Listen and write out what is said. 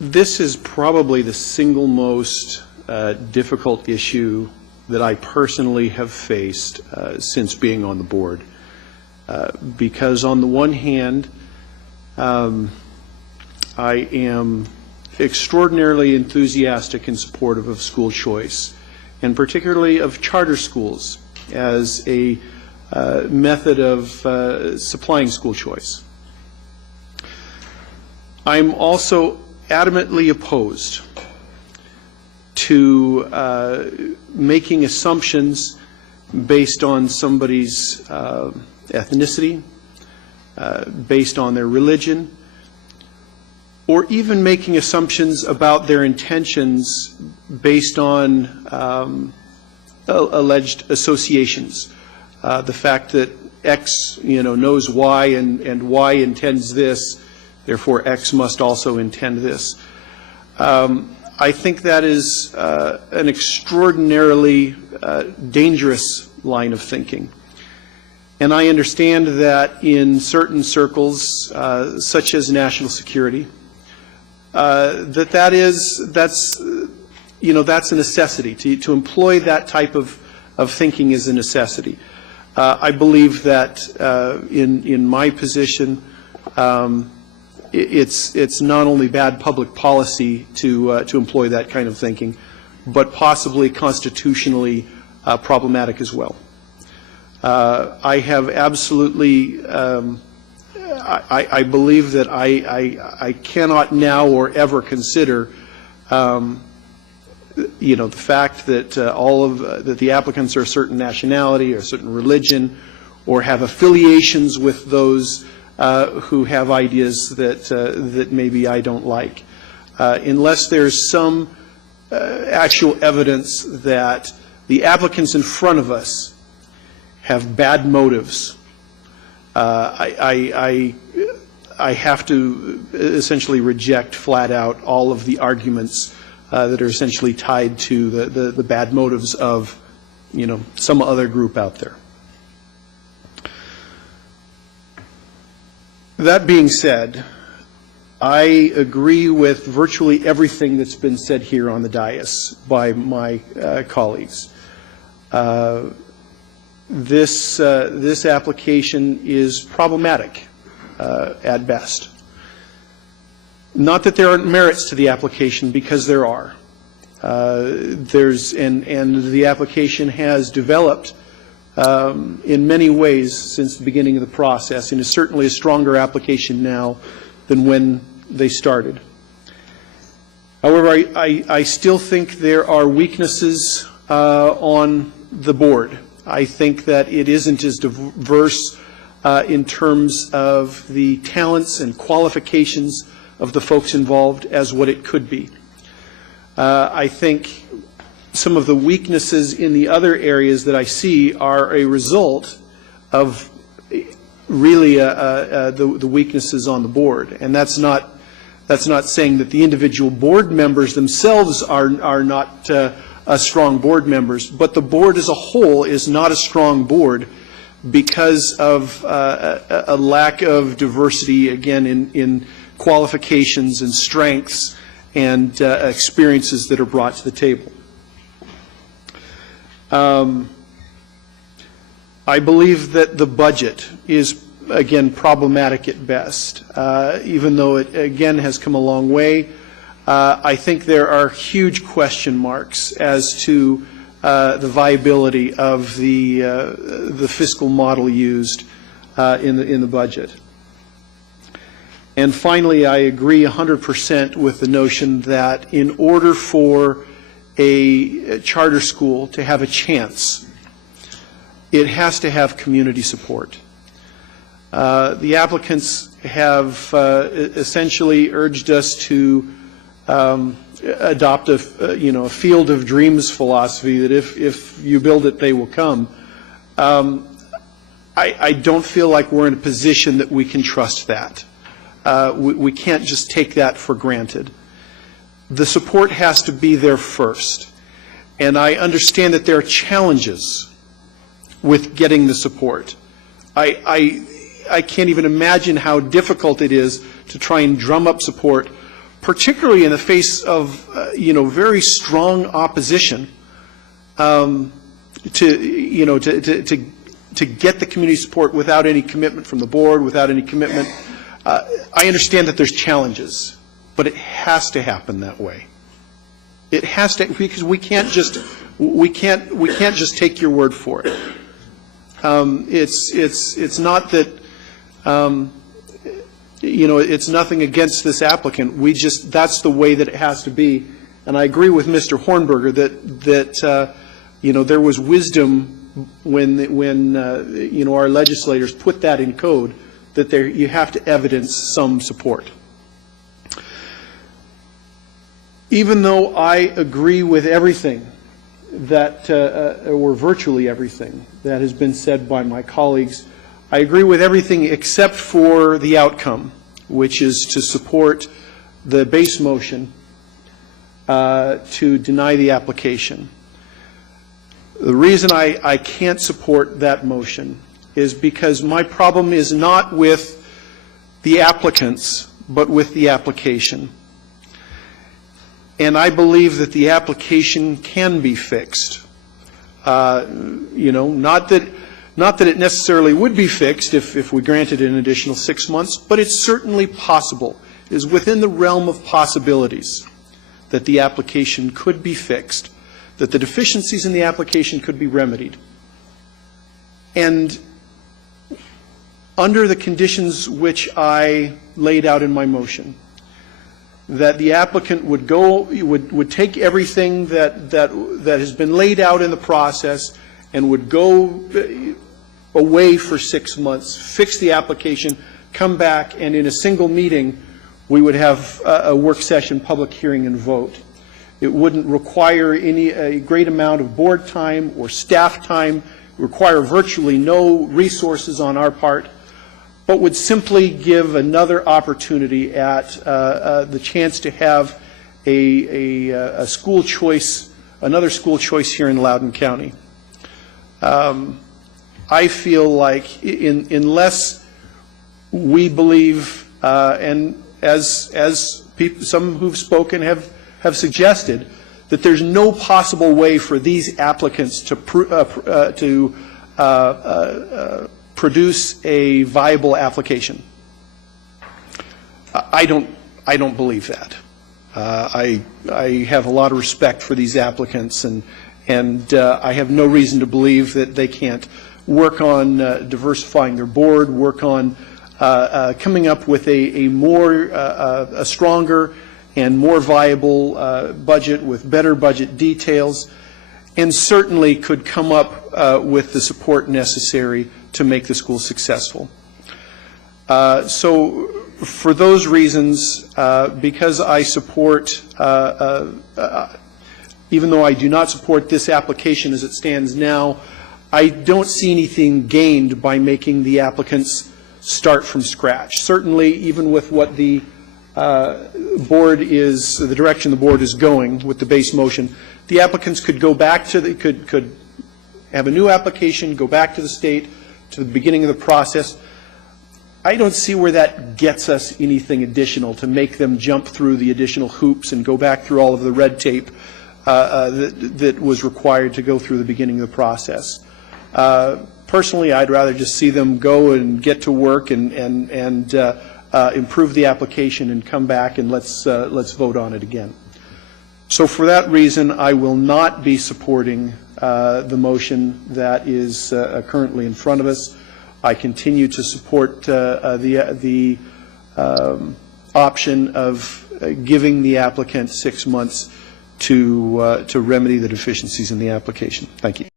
This is probably the single most difficult issue that I personally have faced since being on the board. Because on the one hand, I am extraordinarily enthusiastic and supportive of school choice, and particularly of charter schools as a method of supplying school choice. I'm also adamantly opposed to making assumptions based on somebody's ethnicity, based on their religion, or even making assumptions about their intentions based on alleged associations. The fact that X, knows Y and Y intends this, therefore X must also intend this. I think that is an extraordinarily dangerous line of thinking. And I understand that in certain circles, such as national security, that's a necessity. To employ that type of thinking is a necessity. I believe that in my position, it's not only bad public policy to employ that kind of thinking, but possibly constitutionally problematic as well. I have absolutely, I believe that I cannot now or ever consider, the fact that that the applicants are a certain nationality or a certain religion, or have affiliations with those who have ideas that maybe I don't like, unless there's some actual evidence that the applicants in front of us have bad motives. I have to essentially reject flat out all of the arguments that are essentially tied to the bad motives of some other group out there. That being said, I agree with virtually everything that's been said here on the dais by my colleagues. This application is problematic at best. Not that there aren't merits to the application, because there are. And the application has developed in many ways since the beginning of the process, and is certainly a stronger application now than when they started. However, I still think there are weaknesses on the board. I think that it isn't as diverse in terms of the talents and qualifications of the folks involved as what it could be. I think some of the weaknesses in the other areas that I see are a result of really the weaknesses on the board, and that's not saying that the individual board members themselves are not strong board members, but the board as a whole is not a strong board because of a lack of diversity, again, in qualifications and strengths and experiences that are brought to the table. I believe that the budget is, again, problematic at best. Even though it, again, has come a long way, I think there are huge question marks as to the viability of the fiscal model used in the budget. And finally, I agree 100% with the notion that in order for a charter school to have a chance, it has to have community support. The applicants have essentially urged us to adopt a field of dreams philosophy, that if you build it, they will come. I don't feel like we're in a position that we can trust that. We can't just take that for granted. The support has to be there first. And I understand that there are challenges with getting the support. I can't even imagine how difficult it is to try and drum up support particularly in the face of, very strong opposition to get the community support without any commitment from the board, without any commitment. I understand that there's challenges, but it has to happen that way. It has to, because we can't just take your word for it. It's not that it's nothing against this applicant. That's the way that it has to be. And I agree with Mr. Hornberger that there was wisdom when our legislators put that in code, that you have to evidence some support. Even though I agree with everything that, or virtually everything that has been said by my colleagues, I agree with everything except for the outcome, which is to support the base motion to deny the application. The reason I can't support that motion is because my problem is not with the applicants, but with the application. And I believe that the application can be fixed. Not that it necessarily would be fixed if we granted an additional 6 months, but it's certainly possible. It is within the realm of possibilities that the application could be fixed, that the deficiencies in the application could be remedied. And under the conditions which I laid out in my motion, that the applicant would take everything that has been laid out in the process and would go away for 6 months, fix the application, come back, and in a single meeting we would have a work session, public hearing, and vote. It wouldn't require a great amount of board time or staff time, require virtually no resources on our part, but would simply give another opportunity at the chance to have a school choice, another school choice here in Loudoun County. I feel like unless we believe, and as some who've spoken have suggested, that there's no possible way for these applicants to produce a viable application. I don't believe that. I have a lot of respect for these applicants, and I have no reason to believe that they can't work on diversifying their board, work on coming up with a stronger and more viable budget with better budget details, and certainly could come up with the support necessary to make the school successful. So for those reasons, because I support, even though I do not support this application as it stands now, I don't see anything gained by making the applicants start from scratch. Certainly, even with what the board is, the direction the board is going with the base motion, the applicants could go back to could have a new application, go back to the state, to the beginning of the process. I don't see where that gets us anything additional to make them jump through the additional hoops and go back through all of the red tape that was required to go through the beginning of the process. Personally, I'd rather just see them go and get to work and improve the application and come back and let's vote on it again. So for that reason, I will not be supporting the motion that is currently in front of us. I continue to support the option of giving the applicant 6 months to remedy the deficiencies in the application. Thank you.